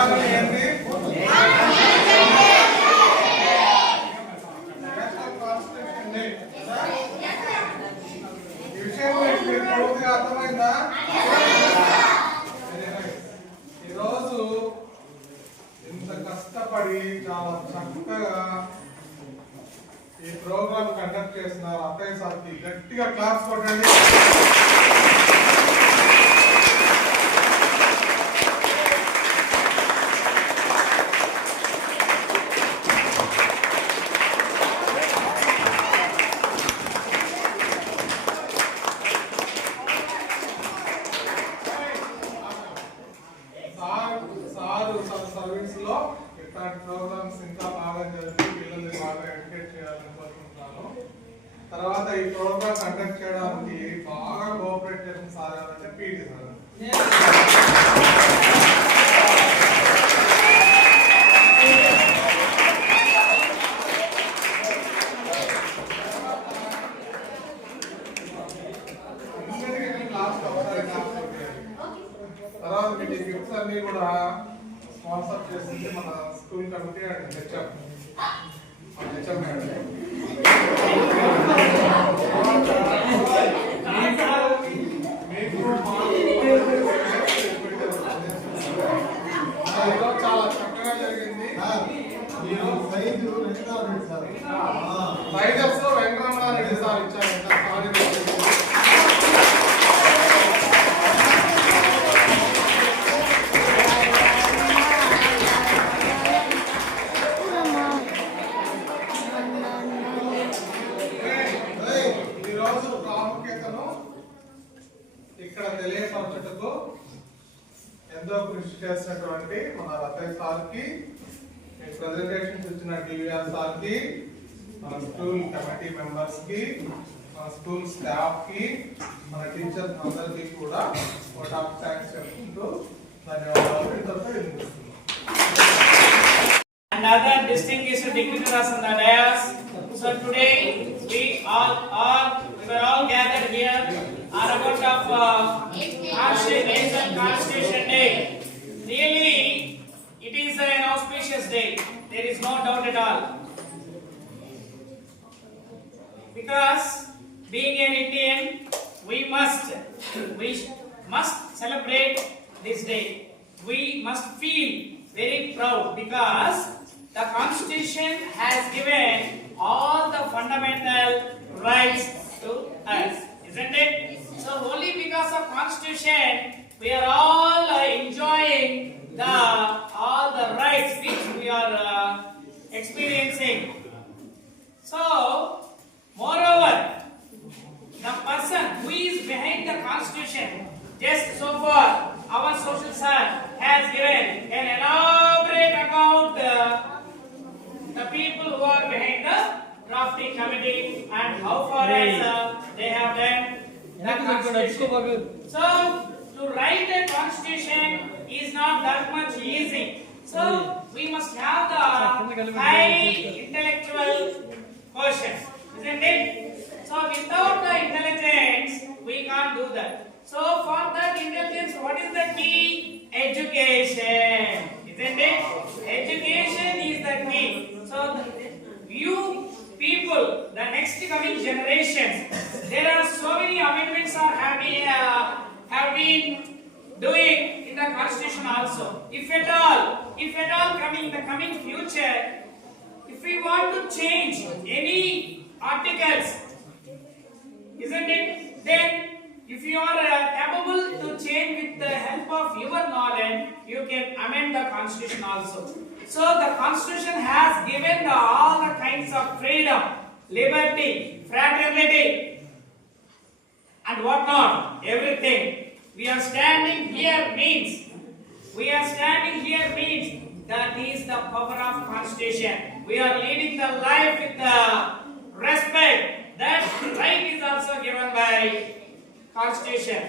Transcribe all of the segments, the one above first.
అవగాహన ఏంటి అన్ని కూడా స్పాన్సర్ చేసింది మన school committee and HM. HM madam. School staff కి మన టీచర్స్ అందరికీ కూడా ఒక ఆఫ్ థ్యాంక్స్ చెప్పుకుంటూ ధన్యవాదాలు ఇంతటితో వినిపిస్తున్నాం and other distinguished dignitaries on the dais. So today we all are we were all gathered here on account of uh, Constitution Constitution Day. Really, it is an auspicious day. There is no doubt at all. Because being an Indian, we must we must celebrate this day. We must feel very proud because the Constitution has given all the fundamental rights to us, isn't it? So only because of Constitution we are all enjoying the all the rights which we are uh, experiencing. So, moreover, the person who is behind the constitution, just so far, our social sir has given an elaborate account uh, the people who are behind the drafting committee and how far as uh, they have done the constitution. So, to write a constitution is not that much easy. So, we must have the high intellectual quotient, isn't it? So, without the intelligence, we can't do that. So, for that intelligence, what is the key? Education, isn't it? Education is the key. So, you people, the next coming generations, there are so many amendments are having uh, have been doing in the constitution also. If at all, if at all coming in the coming future, if we want to change any articles, isn't it? Then, if you are uh, capable to change with the help of your knowledge, you can amend the constitution also. So the constitution has given the, all the kinds of freedom, liberty, fraternity, and whatnot, everything. We are standing here means, we are standing here means that is the power of constitution. We are leading the life with the respect. That right is also given by constitution.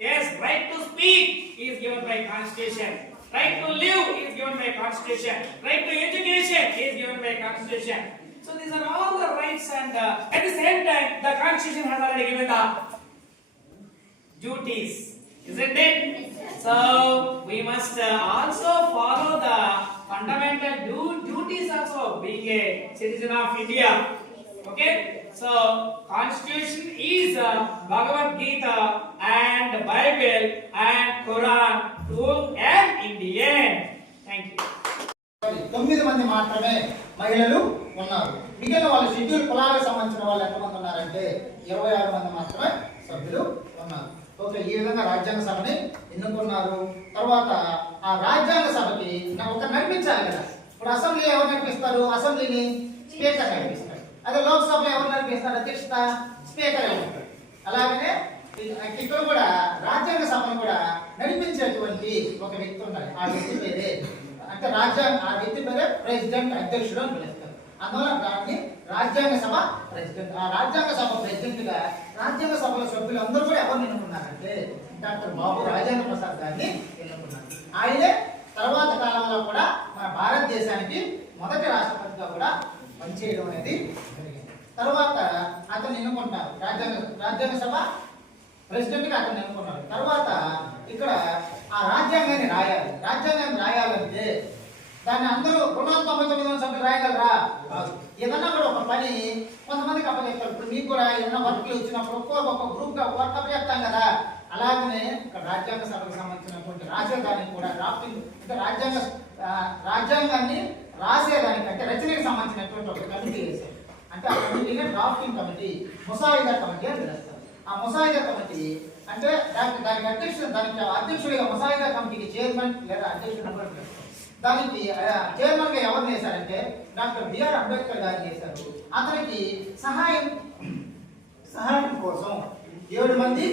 Yes, right to speak is given by constitution. Right to live is given by constitution. Right to education is given by constitution. So these are all the rights and uh, at the same time the constitution has already given the duties, isn't it? So we must uh, also follow the fundamental du duties also being a citizen of India. Okay, so Constitution is uh, Bhagavad Gita and Bible and Quran to an Indian. Thank you. తొమ్మిది మంది మాత్రమే మహిళలు ఉన్నారు. మిగిలిన వాళ్ళు schedule కులాలకు సంబంధించిన వాళ్ళు ఎంతమంది ఉన్నారంటే ఇరవై ఆరు మంది మాత్రమే సభ్యులు ఉన్నారు. ఓకే ఈ విధంగా రాజ్యాంగ సభని ఎన్నుకున్నారు. తర్వాత ఆ రాజ్యాంగ సభకి నా- ఒక నడిపించాలి కదా. ఇప్పుడు అసెంబ్లీ ఎవరు నడిపిస్తారు? అసెంబ్లీని స్పీకర్ నడిపిస్తారు. అదే లోక్సభలో ఎవరు నడిపిస్తారు అధ్యక్షత స్పీకర్ ఉంటారు. అలాగనే ఇక్కడ కూడా రాజ్యాంగ సభను కూడా నడిపించేటువంటి ఒక వ్యక్తి ఉన్నారు ఆ వ్యక్తి పేరే అంటే రాజ్యాంగ ఆ వ్యక్తి పేరే ప్రెసిడెంట్ అధ్యక్షుడు అని పిలుస్తారు. అందువల్ల దాన్ని రాజ్యాంగ సభ ప్రెసిడెంట్ ఆ రాజ్యాంగ సభ ప్రెసిడెంట్గా రాజ్యాంగ సభల సభ్యులందరూ కూడా ఎవరు ఎన్నుకున్నారంటే డాక్టర్ బాబు రాజేంద్ర ప్రసాద్ గారిని ఎన్నుకున్నారు. ఆయనే తర్వాత కాలంలో కూడా మన భారతదేశానికి మొదటి రాష్ట్రపతిగా కూడా పనిచేయడం అనేది జరిగింది. తర్వాత అతను ఎన్నుకుంటారు? రాజ్యాంగ రాజ్యాంగ సభ ప్రెసిడెంట్గా అతను ఎన్నుకున్నారు తర్వాత ఇక్కడ ఆ రాజ్యాంగాన్ని రాయాలి. రాజ్యాంగాన్ని రాయాలంటే దాన్ని అందరూ రెండు తొంభై తొమ్మిది వందల సభ్యులు రాయగలరా ఏదన్నా కూడా ఒక పని కొంతమందికి అప్పచెప్తారు. ఇప్పుడు మీకు కూడా ఏదైనా వర్క్లు వచ్చినప్పుడు ఒక్కొక్క ఒక గ్రూప్గా వర్క్ అప్పచెప్తాం కదా. అలాగనే ఇక్కడ రాజ్యాంగ సభకు సంబంధించినటువంటి రాసేదానికి కూడా డ్రాఫ్టింగ్ అంటే రాజ్యాంగ రాజ్యాంగాన్ని రాసేదానికంటే రచనకి సంబంధించినటువంటి ఒక కమిటీ వేశారు. అంటే ఆ కమిటీనే డ్రాఫ్టింగ్ కమిటీ ముసాయిదా కమిటీ అని పిలుస్తారు. ఆ ముసాయిదా కమిటీ అంటే దానికి దానికి అధ్యక్షుడు దానికి అధ్యక్షుడిగా ముసాయిదా కమిటీకి చైర్మన్ లేదా అధ్యక్షుడు కూడా దానికి చైర్మన్గా ఎవరిని వేశారంటే డాక్టర్ బిఆర్ అంబేద్కర్ గారిని వేశారు. అతనికి సహాయం సహాయం కోసం ఏడు మంది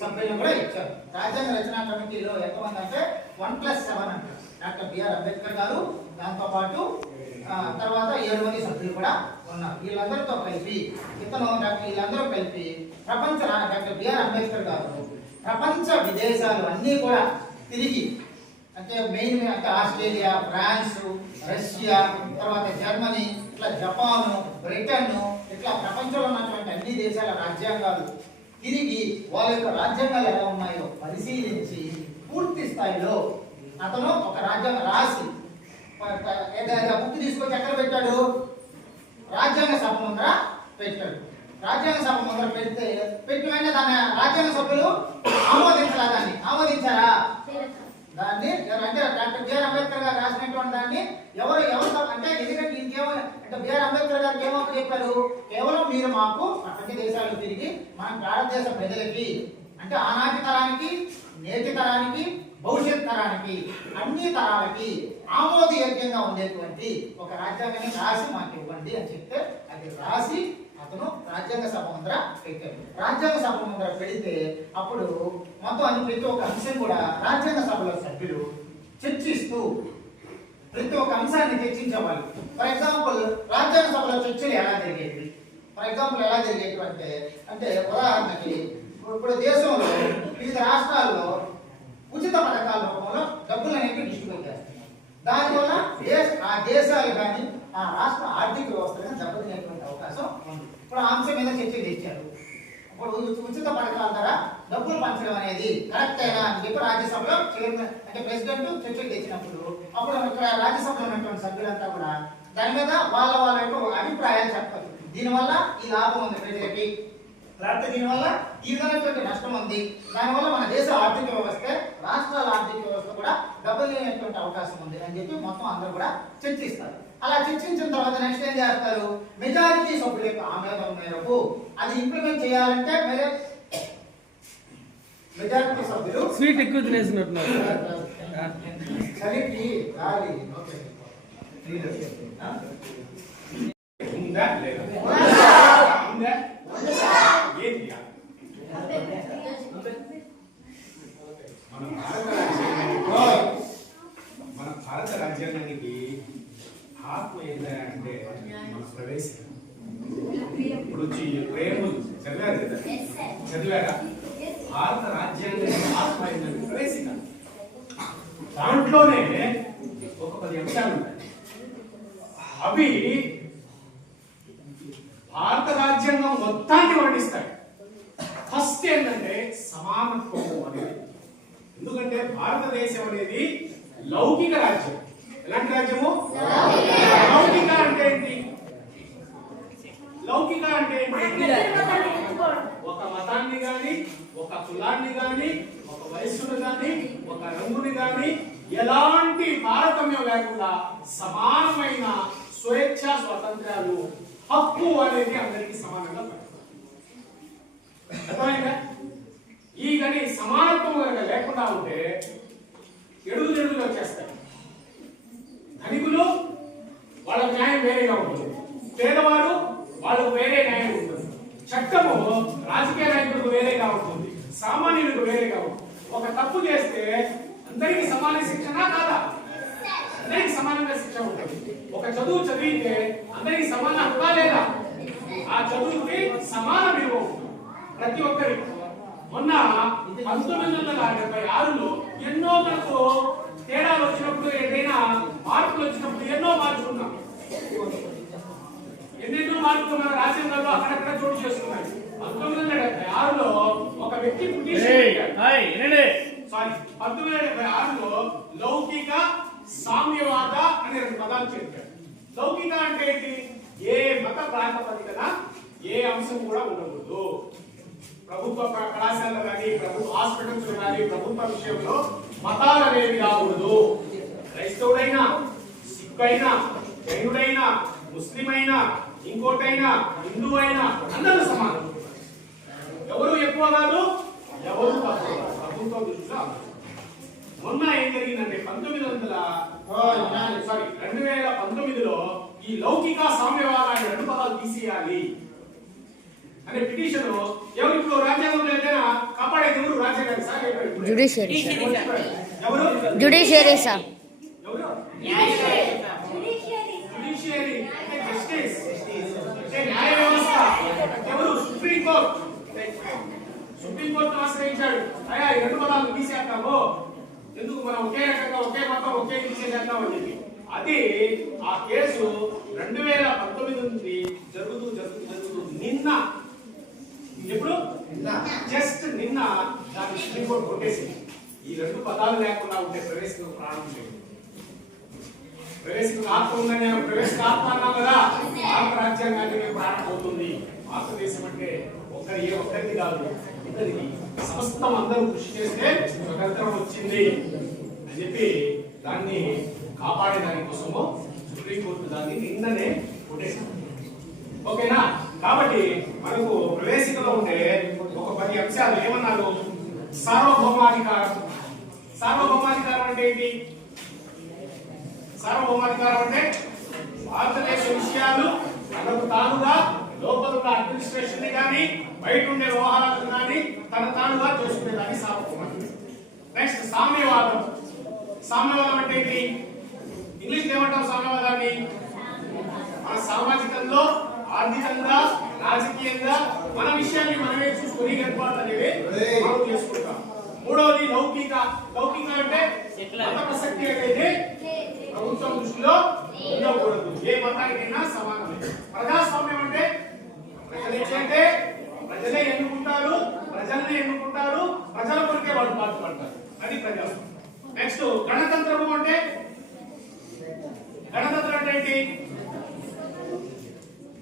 సభ్యులు కూడా ఇచ్చారు. రాజ్యాంగ రచనా కమిటీలో ఎంతమంది అంటే వన్ ప్లస్ సెవెన్ అంటారు. Doctor B R Ambedkar garu దాంతో పాటు తర్వాత ఏడు మంది సభ్యులు కూడా ఉన్నారు. వీళ్ళందరితో కలిపి ఇతను డాక్టర్ వీళ్ళందరూ కలిపి ప్రపంచ డాక్టర్ బిఆర్ అంబేద్కర్ గారు ప్రపంచ విదేశాలు అన్నీ కూడా తిరిగి అంటే మెయిన్ అంటే ఆస్ట్రేలియా ఫ్రాన్స్ రష్యా తర్వాత జర్మనీ ఇట్లా జపాన్ బ్రిటన్ ఇట్లా ప్రపంచంలో ఉన్నటువంటి అన్ని దేశాల రాజ్యాంగాలు తిరిగి వాళ్ళ యొక్క రాజ్యాంగాలు ఎలా ఉన్నాయో పరిశీలించి పూర్తి స్థాయిలో అతను ఒక రాజ్యాంగ రాసి ఏదైనా బుక్ తీసుకొచ్చి ఎక్కడ పెట్టాడు? రాజ్యాంగ సభ ముందర పెట్టాడు. రాజ్యాంగ సభ ముందర పెడితే పెట్టిన వెంటనే దాన్ని రాజ్యాంగ సభ్యులు ఆమోదించరా దాన్ని? ఆమోదించారా? దాన్ని అంటే డాక్టర్ బిఆర్ అంబేద్కర్ గారు రాసినటువంటి దాన్ని ఎవరు ఎవరు అంటే ఎందుకంటే ఇంకేమో అంటే బిఆర్ అంబేద్కర్ గారికి ఏమో చెప్పారు? కేవలం మీరు మాకు ప్రపంచ దేశాలకు తిరిగి మన భారతదేశ ప్రజలకి అంటే ఆనాటి తరానికి నేటి తరానికి భవిష్యత్ తరానికి అన్ని తరాలకి ఆమోదయోగ్యంగా ఉండేటువంటి ఒక రాజ్యాంగాన్ని రాసి మాకు ఇవ్వండి అని చెప్తే అది రాసి అతను రాజ్యాంగ సభ ముందర పెట్టాడు. రాజ్యాంగ సభ ముందర పెడితే అప్పుడు మొత్తం అన్ని ప్రతి ఒక్క అంశం కూడా రాజ్యాంగ సభలో సభ్యులు చర్చిస్తూ ప్రతి ఒక్క అంశాన్ని చర్చించేవాళ్ళు. ఫర్ ఎగ్జాంపుల్ రాజ్యాంగ సభలో చర్చలు ఎలా జరిగేవి? ఫర్ ఎగ్జాంపుల్ ఎలా జరిగేవి అంటే అంటే ఉదాహరణకి ఇప్పుడు దేశంలో వివిధ రాష్ట్రాల్లో ఉచిత పథకాల రూపంలో డబ్బులు అనేవి డిస్ట్రిబ్యూట్ చేస్తున్నారు దానివల్ల దేశ ఆ దేశాలు కానీ ఆ రాష్ట్ర ఆర్థిక వ్యవస్థ కానీ దెబ్బతినేటువంటి అవకాశం ఉంది. ఇప్పుడు అంశం మీద చర్చ తెచ్చారు ఇప్పుడు ఉచిత పథకాల ద్వారా డబ్బులు పంచడం అనేది కరెక్ట్ అయినా అని చెప్పి రాజ్యసభలో చైర్మన్ అంటే ప్రెసిడెంట్ చర్చలు తెచ్చినప్పుడు అప్పుడు ఇక్కడ రాజ్యసభలో ఉన్నటువంటి సభ్యులంతా కూడా దాని మీద వాళ్ళ వాళ్ళ యొక్క అభిప్రాయాలు చెప్పారు దీనివల్ల ఈ లాభం ఉంది ప్రజలకి. లేకపోతే దీనివల్ల ఈ విధమైనటువంటి నష్టం ఉంది. దానివల్ల మన దేశ ఆర్థిక వ్యవస్థ రాష్ట్రాల ఆర్థిక వ్యవస్థ కూడా దెబ్బతినేటువంటి అవకాశం ఉంది అని చెప్పి మొత్తం అందరూ కూడా చర్చిస్తారు. అలా చర్చించిన తర్వాత నెక్స్ట్ ఏం చేస్తారు? మెజారిటీ సభ్యుల యొక్క ఆమోదం మేరకు అది ఇంప్లిమెంట్ చేయాలంటే మెజా- మెజారిటీ సభ్యులు స్వీట్ ఎక్కువ తినేసినట్టున్నారు చలికి గాలి? ఉందా లేదా ఉందా ఏంటి? మన భారత రాజ్యాంగానికి మన భారత రాజ్యాంగానికి ఆత్మ ఏంటంటే మన ప్రవేశం. ఇప్పుడు వచ్చి ప్రేమ చదివారు కదా? చదివారా? భారత రాజ్యాంగానికి ఆత్మ ఏంటంటే ప్రవేశిక. దాంట్లోనే ఒక పది అంశాలు ఉంటాయి అవి భారత రాజ్యాంగం మొత్తాన్ని వర్ణిస్తాయి. ఫస్ట్ ఏంటంటే సమానత్వము అనేది. ఎందుకంటే భారతదేశం అనేది లౌకిక రాజ్యం. ఎలాంటి రాజ్యము? లౌకిక అంటే ఏంటి? లౌకిక అంటే ఏంటి? ఒక మతాన్ని గాని ఒక కులాన్ని గాని ఒక వయస్సును గాని ఒక రంగుని గాని ఎలాంటి తారతమ్యం లేకుండా సమానమైన స్వేచ్ఛ స్వాతంత్రాలు హక్కు అనేది అందరికీ సమానంగా అర్థమైందా? ఈ గని సమానత్వం కనుక లేకుండా ఉంటే ఎడుగు ఎడుగులు వచ్చేస్తాయి. ధనికులు వాళ్ళ న్యాయం వేరేగా ఉంటుంది. పేదవారు వాళ్ళకు వేరే న్యాయం ఉంటుంది. చట్టము రాజకీయ నాయకులకు వేరేగా ఉంటుంది. సామాన్యులకు వేరేగా ఉంటుంది. ఒక తప్పు చేస్తే అందరికీ సమాన శిక్షణ కాదా? అందరికీ సమానంగా శిక్ష ఉంటుంది. ఒక చదువు చదివితే అందరికీ సమాన హక్కా లేదా? ఆ చదువుకి సమాన విలువ ప్రతి ఒక్కరికి. మొన్న పంతొమ్మిది వందల డెబ్బై ఆరులో ఎన్నో మనకు తేడాలు వచ్చినప్పుడు ఏదైనా మార్పులు వచ్చినప్పుడు ఎన్నో మార్చుకున్నాం. ఎన్నెన్నో మార్పులు మన రాజ్యాంగంలో అక్కడక్కడ చోటు చేసుకున్నాయి. పంతొమ్మిది వందల డెబ్బై ఆరులో ఒక వ్యక్తి. సారీ పంతొమ్మిది వందల డెబ్బై ఆరులో లౌకిక సామ్యవాద అనే రెండు పదాలు చెప్పారు. లౌకిక అంటే ఏంటి? ఏ మత ప్రాతిపదికన ఏ అంశం కూడా ఉండకూడదు. ప్రభుత్వ క- కళాశాలలు కానీ ప్రభుత్వ హాస్పిటల్స్ కానీ ప్రభుత్వ విషయంలో మతాలు అనేవి రాకూడదు. క్రైస్తవుడైనా సిక్ అయినా జైనుడైనా ముస్లిం అయినా ఇంకోటైనా హిందూ అయినా అందరూ సమానం. ఎవరు ఎక్కువ కాదు? ఎవరు తక్కువ ప్రభుత్వం దృష్టిలో మొన్న ఏం జరిగిందంటే పంతొమ్మిది వందల సారీ రెండు వేల పంతొమ్మిదిలో ఈ లౌకిక సామ్యవాదాన్ని రెండు పదాలు తీసేయాలి. అనే పిటిషన్ ఎవరు ఇప్పుడు రాజ్యాంగంలో ఏదైనా కాపాడేది ఎవరు రాజ్యాంగాన్ని సార్. జ్యుడిషియరీ ఎవరు? జ్యుడిషియరీ సార్ ఎవరు? జుడిషియరీ జస్టిస్ న్యాయ వ్యవస్థ. ఎవరు? సుప్రీం కోర్ట్ సుప్రీం కోర్టు ఆశ్రయించాడు. అయ్యా ఈ రెండు పదాలు తీసేస్తాము. ఎందుకు మనం ఒకే రకంగా ఒకే మతం ఒకే తీసేసేద్దాం అని చెప్పి అది ఆ కేసు రెండు వేల పంతొమ్మిది నుండి జరుగుతూ జరుగుతూ జరుగుతూ నిన్న. ఎప్పుడు? జస్ట్ నిన్న దాన్ని సుప్రీం కోర్టు కొట్టేసింది. ఈ రెండు పదాలు లేకుండా ఉంటే ప్రవేశం ప్రారంభం లేదు. ప్రవేశిక ఆత్మ ఉందని నేను ప్రవేశిక ఆత్మ అన్నాం కదా. భారత రాజ్యాంగానికి ప్రాణం అవుతుంది. భారతదేశం అంటే ఒక్కరి ఏ ఒక్కరికి కాదు. ఇద్దరికి సమస్తం అందరూ కృషి చేస్తే స్వతంత్రం వచ్చింది అని చెప్పి దాన్ని కాపాడే దానికోసము సుప్రీంకోర్టు దాన్ని నిన్ననే కొట్టేసింది. ఓకేనా? కాబట్టి మనకు ప్రవేశికలో ఉండే ఒక పది అంశాలు ఏమన్నారు? సార్వభౌమాధికారం. సార్వభౌమాధికారం అంటే ఏంటి? సార్వభౌమాధికారం అంటే భారతదేశ విషయాలు తనకు తానుగా లోపల ఉన్న అడ్మినిస్ట్రేషన్ని కానీ బయట ఉండే వ్యవహారాలను కానీ తన తానుగా చూసుకునేదాన్ని సార్వభౌమాధికారం నెక్స్ట్ సామ్యవాదం. సామ్యవాదం అంటే ఏంటి? ఇంగ్లీష్ ఏమంటాం సామ్యవాదాన్ని? మన సామాజికంలో ఆర్థికంగా రాజకీయంగా మన విషయాన్ని మనమే చూసుకుని ఏర్పాటు అనేవి మనం చేసుకుంటాం. మూడవది లౌకిక. లౌకిక అంటే మత ప్రసక్తి అనేది ప్రభుత్వం దృష్టిలో ఉండకూడదు ఏ మతానికైనా సమానమే ప్రజాస్వామ్యం అంటే ఎట్లయితే ప్రజలే ఎన్నుకుంటారు ప్రజల్ని ఎన్నుకుంటారు ప్రజల కొరికే వాళ్ళు బాధపడతారు అది ప్రజాస్వామ్యం నెక్స్ట్ గణతంత్రము అంటే? గణతంత్రం అంటే ఏంటి?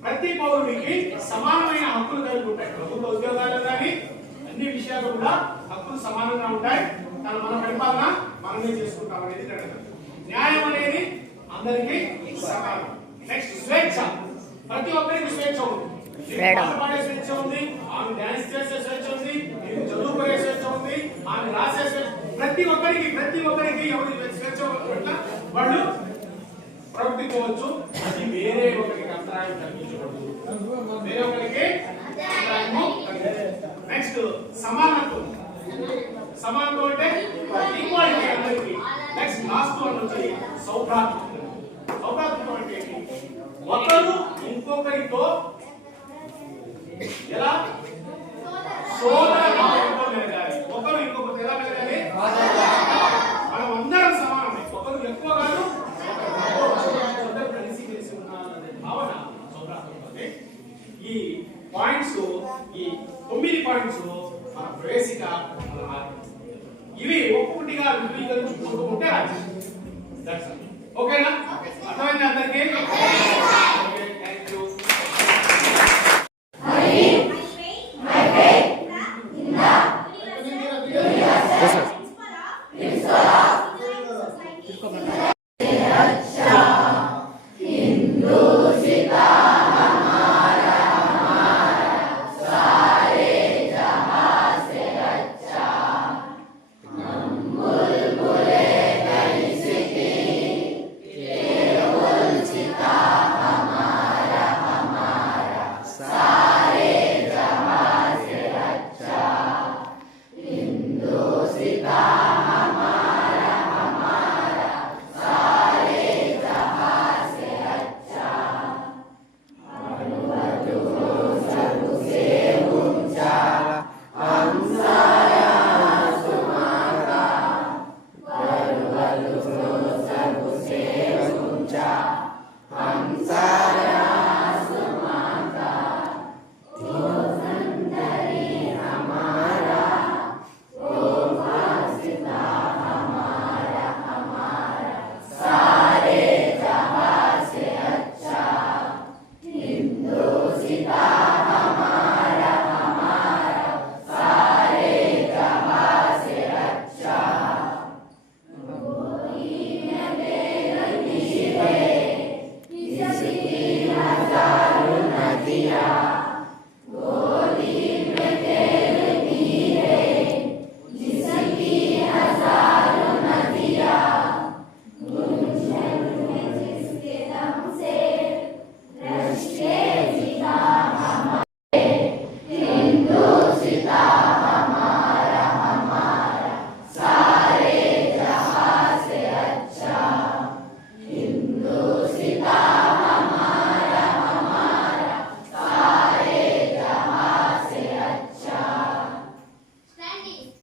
ప్రతి పౌరుడికి సమానమైన హక్కులు కలిగి ఉంటాయి ప్రభుత్వ ఉద్యోగాలు కానీ అన్ని విషయాలు కూడా హక్కులు సమానంగా ఉంటాయి. తను మన పరిపాలన మనమే చేసుకుంటాం అనేది గణతంత్రం. న్యాయం అనేది అందరికీ సమానం. నెక్స్ట్ స్వేచ్ఛ. ప్రతి ఒక్కరికి స్వేచ్ఛ ఉంటుంది. ఫ్రీడమ్ ఆమె డాన్స్ చేసే స్వేచ్ఛ ఉంది చదువుకునే స్వేచ్ఛ ఉంది ఆమె రాసే ప్రతి ఒక్కరికి ప్రతి ఒక్కరికి ఎవరి స్వేచ్ఛ వాళ్ళు ప్రవర్తించవచ్చు. అది వేరే ఒకరికి అంతరాయం కలిగించకూడదు. వేరే ఒకరికి అంతరాయము నెక్స్ట్ సమానత్వం. సమానత్వం అంటే ఈక్వాలిటీ అందరికి. నెక్స్ట్ లాస్ట్ వన్ వచ్చి సౌభ్రాతృత్వం. సౌభ్రాతృత్వం అంటే ఒకరు ఇంకొకరితో ఎలా? సోదర మెలగాలి ఒకరు ఇంకొకరు ఎలా మెలగాలి మనం అందరం సమానమే. ఒకరు ఎక్కువ కాదు కలిసి కలిసి ఉన్నారనే భావన ఈ పాయింట్స్ ఈ తొమ్మిది పాయింట్స్ మన ప్రవేశిక ఇవి ఒక్కొక్కటిగా విపులీకరించుకుంటూ ఉంటే ఓకేనా